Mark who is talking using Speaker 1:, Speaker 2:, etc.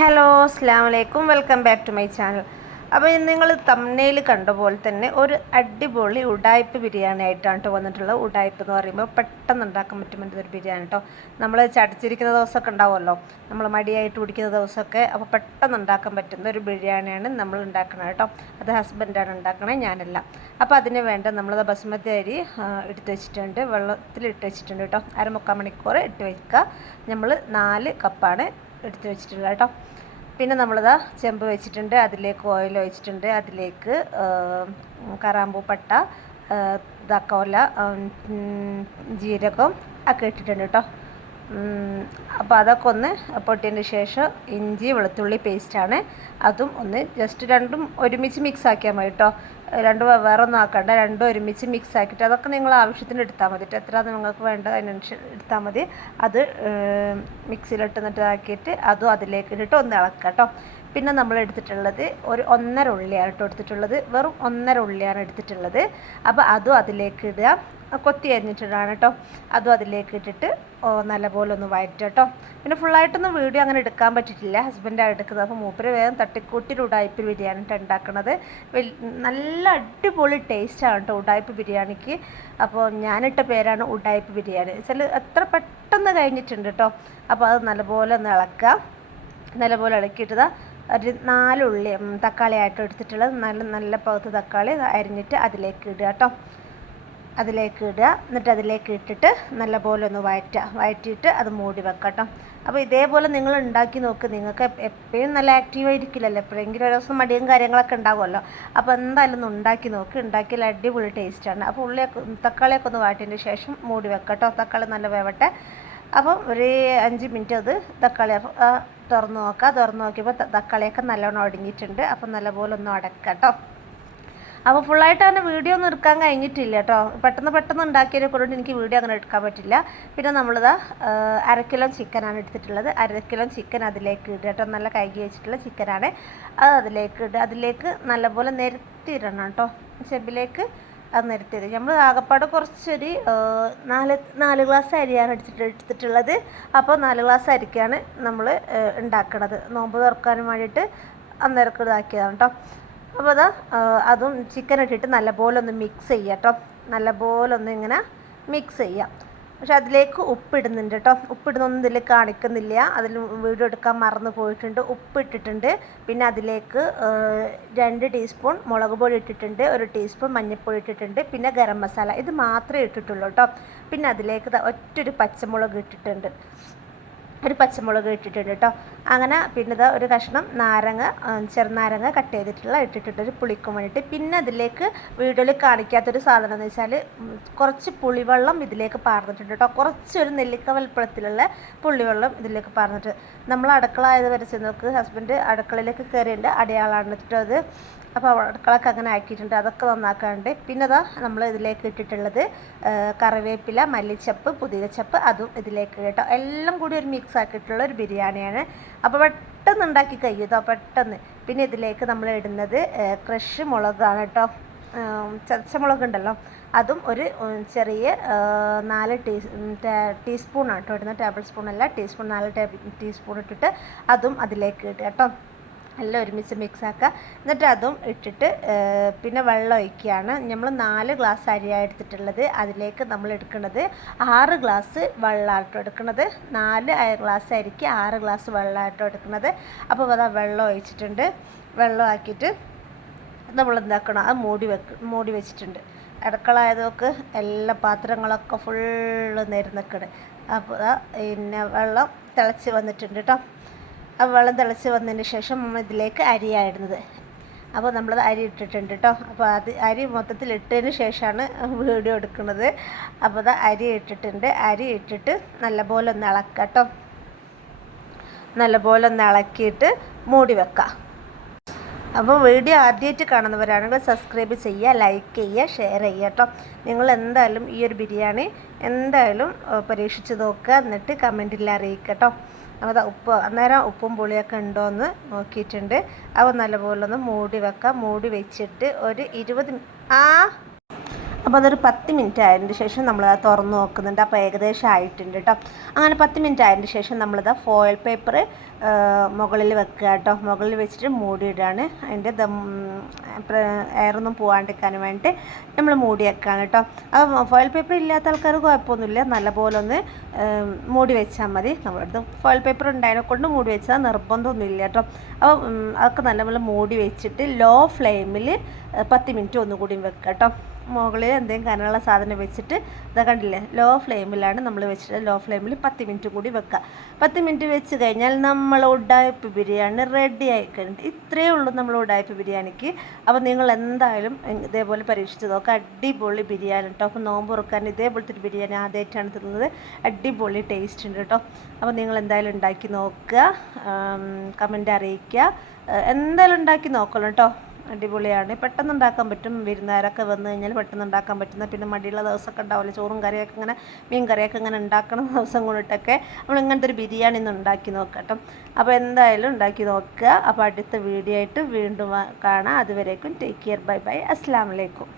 Speaker 1: Hello അസ്സാം വലൈക്കും welcome back to my channel. അപ്പോൾ നിങ്ങൾ തമ്മനയിൽ കണ്ട പോലെ തന്നെ ഒരു അടിപൊളി ഉടായ്പ ബിരിയാണി ആയിട്ടാണ് കേട്ടോ വന്നിട്ടുള്ളത്. ഉടായ്പ എന്ന് പറയുമ്പോൾ പെട്ടെന്ന് ഉണ്ടാക്കാൻ പറ്റും ഒരു ബിരിയാണി കേട്ടോ നമ്മൾ ചടച്ചിരിക്കുന്ന ദിവസമൊക്കെ ഉണ്ടാവുമല്ലോ. നമ്മൾ മടിയായിട്ട് കുടിക്കുന്ന ദിവസമൊക്കെ അപ്പോൾ പെട്ടെന്ന് ഉണ്ടാക്കാൻ പറ്റുന്ന ഒരു ബിരിയാണിയാണ് നമ്മൾ ഉണ്ടാക്കുന്നത് കേട്ടോ അത് ഹസ്ബൻഡാണ് ഉണ്ടാക്കണത് ഞാനല്ല. അപ്പോൾ അതിന് വേണ്ട നമ്മൾ ബസുമതി അരി എടുത്ത് വെച്ചിട്ടുണ്ട്. വെള്ളത്തിൽ ഇട്ട് വെച്ചിട്ടുണ്ട് കേട്ടോ അരമുക്കാൽ മണിക്കൂർ ഇട്ട് വയ്ക്കുക നമ്മൾ നാല് കപ്പാണ് എടുത്ത് വെച്ചിട്ടുള്ള കേട്ടോ. പിന്നെ നമ്മളിതാ ചെമ്പ് വെച്ചിട്ടുണ്ട് അതിലേക്ക് ഓയിൽ ഒഴിച്ചിട്ടുണ്ട് അതിലേക്ക് കറാമ്പൂ പട്ട തക്കോല ജീരകം ഒക്കെ ഇട്ടിട്ടുണ്ട് കേട്ടോ. അപ്പോൾ അതൊക്കെ ഒന്ന് പൊട്ടിയതിന് ശേഷം ഇഞ്ചി വെളുത്തുള്ളി പേസ്റ്റാണ് അതും ഒന്ന് ജസ്റ്റ് രണ്ടും ഒരുമിച്ച് മിക്സ് ആക്കിയാൽ മതി കേട്ടോ. രണ്ട് വേറെ ഒന്നും ആക്കണ്ട. രണ്ടും ഒരുമിച്ച് മിക്സ് ആക്കിയിട്ട് അതൊക്കെ നിങ്ങൾ ആവശ്യത്തിന് എടുത്താൽ മതി. എത്രയാണ് എത്ര നിങ്ങൾക്ക് വേണ്ടത് അതിനനുസരിച്ച് എടുത്താൽ മതി. അത് മിക്സിയിലിട്ട് എന്നിട്ട് ആക്കിയിട്ട് അതും അതിലേക്ക് ഇട്ടിട്ട് ഒന്ന് ഇളക്കുക കേട്ടോ പിന്നെ നമ്മൾ എടുത്തിട്ടുള്ളത് ഒരു ഒന്നര ഉള്ളിയാണ് കേട്ടോ എടുത്തിട്ടുള്ളത്. വെറും ഒന്നര ഉള്ളിയാണ് എടുത്തിട്ടുള്ളത്. അപ്പോൾ അതും അതിലേക്ക് ഇടുക. കൊത്തി അരിഞ്ഞിട്ടിടാണ് കേട്ടോ അതും അതിലേക്ക് ഇട്ടിട്ട് നല്ലപോലെ ഒന്ന് വഴറ്റുക കേട്ടോ പിന്നെ ഫുള്ളായിട്ടൊന്നും വീഡിയോ അങ്ങനെ എടുക്കാൻ പറ്റിയിട്ടില്ല. ഹസ്ബൻഡാണ് എടുക്കുന്നത്. അപ്പോൾ മൂപ്പര് വേഗം തട്ടിക്കൂട്ടിൽ ഉടായ്പ ബിരിയാണി ഉണ്ടാക്കുന്നത് വെൽ- നല്ല അടിപൊളി ടേസ്റ്റാണ് കേട്ടോ ഉടായ്പ ബിരിയാണിക്ക്. അപ്പോൾ ഞാനിട്ട പേരാണ് ഉടായ്പ ബിരിയാണി. വെച്ചാൽ എത്ര പെട്ടെന്ന് കഴിഞ്ഞിട്ടുണ്ട് കേട്ടോ അപ്പോൾ അത് നല്ലപോലെ ഒന്ന് ഇളക്കുക. നല്ലപോലെ ഇളക്കിയിട്ടതാ ഒരു നാലുള്ളി തക്കാളി ആയിട്ട് എടുത്തിട്ടുള്ളത്. നല്ല നല്ല പകുത്ത് തക്കാളി അരിഞ്ഞിട്ട് അതിലേക്ക് ഇടുക കേട്ടോ അതിലേക്ക് ഇടുക. എന്നിട്ട് അതിലേക്ക് ഇട്ടിട്ട് നല്ലപോലെ ഒന്ന് വഴറ്റുക വഴറ്റിയിട്ട് അത് മൂടി വെക്കട്ടോ അപ്പോൾ ഇതേപോലെ നിങ്ങൾ ഉണ്ടാക്കി നോക്ക്. നിങ്ങൾക്ക് എപ്പോഴും നല്ല ആക്റ്റീവ് ആയിരിക്കില്ലല്ലോ. എപ്പോഴെങ്കിലും ഒരു ദിവസം മടിയും കാര്യങ്ങളൊക്കെ ഉണ്ടാകുമല്ലോ അപ്പോൾ എന്തായാലും ഒന്ന് ഉണ്ടാക്കി നോക്ക്. ഉണ്ടാക്കിയാൽ അടിപൊളി ടേസ്റ്റാണ് അപ്പോൾ ഉള്ളിയൊക്കെ തക്കാളിയൊക്കെ ഒന്ന് വാട്ടിയതിന് ശേഷം മൂടി വെക്കട്ടോ തക്കാളി നല്ല വേവട്ടെ. അപ്പം ഒരു അഞ്ച് മിനിറ്റ് അത് തക്കാളി തുറന്ന് നോക്കുക തുറന്ന് നോക്കിയപ്പോൾ തക്കാളിയൊക്കെ നല്ലോണം ഒടുങ്ങിയിട്ടുണ്ട്. അപ്പം നല്ലപോലെ ഒന്ന് അടക്കാം കേട്ടോ. അപ്പോൾ ഫുള്ളായിട്ട് അങ്ങനെ വീഡിയോ ഒന്നും എടുക്കാൻ കഴിഞ്ഞിട്ടില്ല കേട്ടോ. പെട്ടെന്ന് പെട്ടെന്ന് ഉണ്ടാക്കിയതിനെ കൊണ്ട് എനിക്ക് വീഡിയോ അങ്ങനെ എടുക്കാൻ പറ്റില്ല. പിന്നെ നമ്മളിതാ അര കിലോ ചിക്കനാണ് എടുത്തിട്ടുള്ളത്. അര കിലോ ചിക്കൻ അതിലേക്ക് ഇടുക കേട്ടോ. നല്ല കഴുകി വെച്ചിട്ടുള്ള ചിക്കനാണ് അത് അതിലേക്ക് ഇടുക. അതിലേക്ക് നല്ലപോലെ നിരത്തിയിടണം കേട്ടോ. ചെമ്പിലേക്ക് അത് നിരത്തിയത് നമ്മൾ ആകപ്പാട് കുറച്ചൊരു നാല് നാല് ഗ്ലാസ് അരിയാണ് എടുത്തിട്ട് എടുത്തിട്ടുള്ളത്. അപ്പോൾ നാല് ഗ്ലാസ് അരിക്കാണ് നമ്മൾ ഉണ്ടാക്കണത്. നോമ്പ് തുറക്കാനും വേണ്ടിയിട്ട് അന്നേരക്ക് ഇതാക്കിയതാണ് കേട്ടോ. അപ്പോൾ അത് അതും ചിക്കൻ ഇട്ടിട്ട് നല്ലപോലെ ഒന്ന് മിക്സ് ചെയ്യുക കേട്ടോ നല്ലപോലെ ഒന്ന് ഇങ്ങനെ മിക്സ് ചെയ്യാം. പക്ഷെ അതിലേക്ക് ഉപ്പിടുന്നുണ്ട് കേട്ടോ ഉപ്പിടുന്നൊന്നും ഇതിൽ കാണിക്കുന്നില്ല. അതിൽ വീഡിയോ എടുക്കാൻ മറന്നു പോയിട്ടുണ്ട്. ഉപ്പ് ഇട്ടിട്ടുണ്ട് പിന്നെ അതിലേക്ക് രണ്ട് ടീസ്പൂൺ മുളക് പൊടി ഇട്ടിട്ടുണ്ട്. ഒരു ടീസ്പൂൺ മഞ്ഞൾപ്പൊടി ഇട്ടിട്ടുണ്ട്. പിന്നെ ഗരം മസാല. ഇത് മാത്രമേ ഇട്ടിട്ടുള്ളൂ കേട്ടോ പിന്നെ അതിലേക്ക് ഒറ്റൊരു പച്ചമുളക് ഇട്ടിട്ടുണ്ട്. ഒരു പച്ചമുളക് ഇട്ടിട്ടുണ്ട് കേട്ടോ അങ്ങനെ പിന്നെ ഇതാ ഒരു കഷ്ണം നാരങ്ങ ചെറുനാരങ്ങ കട്ട് ചെയ്തിട്ടുള്ള ഇട്ടിട്ടുണ്ട്. ഒരു പുളിക്കും വേണ്ടിയിട്ട്. പിന്നെ അതിലേക്ക് വീഡിയോയിൽ കാണിക്കാത്തൊരു സാധനം എന്ന് വെച്ചാൽ കുറച്ച് പുളിവെള്ളം ഇതിലേക്ക് പാർന്നിട്ടുണ്ട് കേട്ടോ കുറച്ചൊരു നെല്ലിക്ക വലുപ്പത്തിലുള്ള പുളിവെള്ളം ഇതിലേക്ക് പാർന്നിട്ട്. നമ്മൾ അടുക്കള ആയത് വരെ ഹസ്ബൻഡ് അടുക്കളയിലേക്ക് കയറിയിട്ടുണ്ട് അടയാളാണ് കേട്ടോ അത് അപ്പോൾ അടുക്കളൊക്കെ അങ്ങനെ ആക്കിയിട്ടുണ്ട്. അതൊക്കെ നന്നാക്കാണ്ട്. പിന്നെ അതാ നമ്മൾ ഇതിലേക്ക് ഇട്ടിട്ടുള്ളത് കറിവേപ്പില മല്ലിച്ചപ്പ് പുതിയച്ചപ്പ് അതും ഇതിലേക്ക് കേട്ടോ. എല്ലാം കൂടി ഒരു മിക്സ് ആക്കിയിട്ടുള്ള ഒരു ബിരിയാണിയാണ്. അപ്പോൾ പെട്ടെന്ന് ഉണ്ടാക്കി കഴിയുമോ പെട്ടെന്ന്. പിന്നെ ഇതിലേക്ക് നമ്മൾ ഇടുന്നത് ക്രഷ് മുളകാണ് കേട്ടോ ചതച്ച മുളകുണ്ടല്ലോ. അതും ഒരു ചെറിയ നാല് ടീ ടീസ്പൂണാണ് കേട്ടോ ഇടുന്ന ടേബിൾ സ്പൂൺ അല്ല ടീസ്പൂൺ നാല് ടേബിൾ ടീസ്പൂൺ ഇട്ടിട്ട് അതും അതിലേക്ക് ഇടുക കേട്ടോ എല്ലാം ഒരുമിച്ച് മിക്സ് ആക്കുക എന്നിട്ട് അതും ഇട്ടിട്ട് പിന്നെ വെള്ളം ഒഴിക്കുകയാണ്. നമ്മൾ നാല് ഗ്ലാസ് അരിയാണ് എടുത്തിട്ടുള്ളത്. അതിലേക്ക് നമ്മൾ എടുക്കുന്നത് ആറ് ഗ്ലാസ് വെള്ളമായിട്ടോ എടുക്കുന്നത്. നാല് ഗ്ലാസ് അരിക്ക് ആറ് ഗ്ലാസ് വെള്ളമായിട്ടോ എടുക്കുന്നത്. അപ്പോൾ അതാ വെള്ളം ഒഴിച്ചിട്ടുണ്ട്. വെള്ളം ആക്കിയിട്ട് നമ്മൾ എന്താക്കണം? അത് മൂടി വെക്ക് മൂടി വെച്ചിട്ടുണ്ട്. അടുക്കളായതൊക്കെ എല്ലാ പാത്രങ്ങളൊക്കെ ഫുള്ള് നിരന്നിക്കണ്. അപ്പോൾ പിന്നെ വെള്ളം തിളച്ച് വന്നിട്ടുണ്ട് കേട്ടോ ആ വെള്ളം തിളച്ച് വന്നതിന് ശേഷം നമ്മൾ ഇതിലേക്ക് അരിയാണ് ഇടുന്നത് അപ്പോൾ നമ്മൾ അരി ഇട്ടിട്ടുണ്ട് കേട്ടോ അപ്പോൾ അത് അരി മൊത്തത്തിൽ ഇട്ടതിന് ശേഷമാണ് വീഡിയോ എടുക്കുന്നത്. അപ്പോൾ അത് അരി ഇട്ടിട്ടുണ്ട്. അരി ഇട്ടിട്ട് നല്ലപോലെ ഒന്ന് ഇളക്കാം കേട്ടോ നല്ലപോലെ ഒന്ന് ഇളക്കിയിട്ട് മൂടി വെക്കാം. അപ്പോൾ വീഡിയോ ആദ്യമായിട്ട് കാണുന്നവരാണെങ്കിൽ സബ്സ്ക്രൈബ് ചെയ്യുക ലൈക്ക് ചെയ്യുക ഷെയർ ചെയ്യുക കേട്ടോ നിങ്ങൾ എന്തായാലും ഈ ഒരു ബിരിയാണി എന്തായാലും പരീക്ഷിച്ച് നോക്കുക. എന്നിട്ട് കമന്റിൽ അറിയിക്കുക കേട്ടോ ദാ ഉപ്പ് അന്നേരം ഉപ്പും പുളിയൊക്കെ ഉണ്ടോ എന്ന് നോക്കിയിട്ടുണ്ട്. അപ്പോൾ നല്ലപോലെ ഒന്ന് മൂടി വെക്കാം. മൂടി വെച്ചിട്ട് ഒരു ഇരുപത് ആ അപ്പോൾ അതൊരു പത്ത് മിനിറ്റ് ആയതിന് ശേഷം നമ്മൾ അത് തുറന്ന് നോക്കുന്നുണ്ട്. അപ്പോൾ ഏകദേശം ആയിട്ടുണ്ട് കേട്ടോ അങ്ങനെ പത്ത് മിനിറ്റ് ആയതിന് ശേഷം നമ്മളിത് ഫോയിൽ പേപ്പർ മുകളിൽ വെക്കുക കേട്ടോ മുകളിൽ വെച്ചിട്ട് മൂടിയിടാണ്. അതിന്റെ ദം എയറൊന്നും പോകാണ്ടിരിക്കാൻ വേണ്ടിയിട്ട് നമ്മൾ മൂടി വെക്കുകയാണ് കേട്ടോ അപ്പോൾ ഫോയിൽ പേപ്പർ ഇല്ലാത്ത ആൾക്കാർ കുഴപ്പമൊന്നുമില്ല. നല്ലപോലെ ഒന്ന് മൂടി വെച്ചാൽ മതി. നമ്മളടുത്ത് ഫോയിൽ പേപ്പർ ഉണ്ടായതിനെ കൊണ്ട് മൂടി വെച്ചാൽ നിർബന്ധമൊന്നുമില്ല കേട്ടോ അപ്പോൾ അതൊക്കെ നല്ലപോലെ മൂടി വെച്ചിട്ട് ലോ ഫ്ലെയിമിൽ പത്ത് മിനിറ്റ് ഒന്നുകൂടി വെക്കാം കേട്ടോ മുകളിൽ എന്തെങ്കിലും കനമുള്ള സാധനം വെച്ചിട്ട് ഇതാ കണ്ടില്ലേ ലോ ഫ്ലെയിമിലാണ് നമ്മൾ വെച്ചിട്ട് ലോ ഫ്ലെയിമിൽ പത്ത് മിനിറ്റ് കൂടി വെക്കുക പത്ത് മിനിറ്റ് വെച്ച് കഴിഞ്ഞാൽ നമ്മൾ ഉഡായ്പ് ബിരിയാണി റെഡി ആയിക്കഴിഞ്ഞിട്ട് ഇത്രയേ ഉള്ളൂ നമ്മൾ ഉഡായ്പ് ബിരിയാണിക്ക്. അപ്പോൾ നിങ്ങൾ എന്തായാലും ഇതേപോലെ പരീക്ഷിച്ച് നോക്കുക അടിപൊളി ബിരിയാണി കേട്ടോ അപ്പോൾ നോമ്പ് ഉറക്കാൻ ഇതേപോലത്തെ ഒരു ബിരിയാണി ആദ്യമായിട്ടാണ് തിന്നുന്നത്. അടിപൊളി ടേസ്റ്റ് ഉണ്ട് കേട്ടോ അപ്പോൾ നിങ്ങൾ എന്തായാലും ഉണ്ടാക്കി നോക്കുക. കമന്റ് അറിയിക്കുക. എന്തായാലും ഉണ്ടാക്കി നോക്കണം കേട്ടോ അടിപൊളിയാണ്. പെട്ടെന്ന് ഉണ്ടാക്കാൻ പറ്റും. വിരുന്നുകാരൊക്കെ വന്നു കഴിഞ്ഞാൽ പെട്ടെന്ന് ഉണ്ടാക്കാൻ പറ്റുന്ന പിന്നെ മടിയുള്ള ദിവസമൊക്കെ ഉണ്ടാവില്ല? ചോറും കറിയൊക്കെ ഇങ്ങനെ മീൻ കറിയൊക്കെ ഇങ്ങനെ ഉണ്ടാക്കുന്ന ദിവസം കൊണ്ടിട്ടൊക്കെ നമ്മൾ ഇങ്ങനത്തെ ഒരു ബിരിയാണി ഒന്ന് ഉണ്ടാക്കി നോക്കട്ടോ അപ്പോൾ എന്തായാലും ഉണ്ടാക്കി നോക്കുക. അപ്പോൾ അടുത്ത വീഡിയോ ആയിട്ട് വീണ്ടും കാണാം. അതുവരേക്കും ടേക്ക് കെയർ ബൈ ബൈ അസ്സാം വലൈക്കും